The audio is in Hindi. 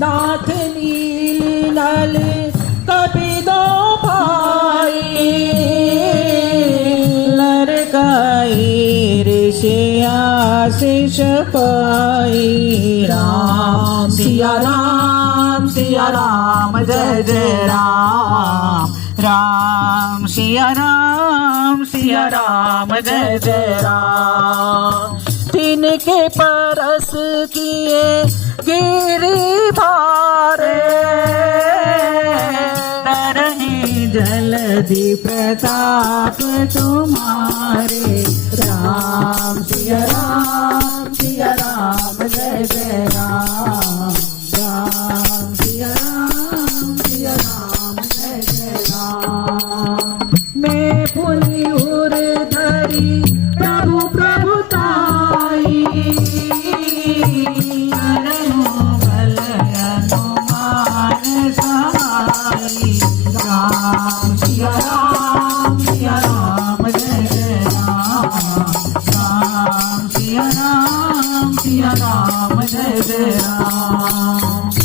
नाथ नील नल कभी दो भाई लड़काई ऋषि आशीष पाई राम सिया राम जय जय राम राम सिया राम जय जय राम तिनके परस किए गिरी भारे तरही जलधि प्रताप तुम्हारे राम सिया राम जय जय राम राम सिया राम जय जय राम मैं पुनि उर धरी प्रभु प्रभुताई राम सिया राम जय जय राम राम सिया राम जय जय राम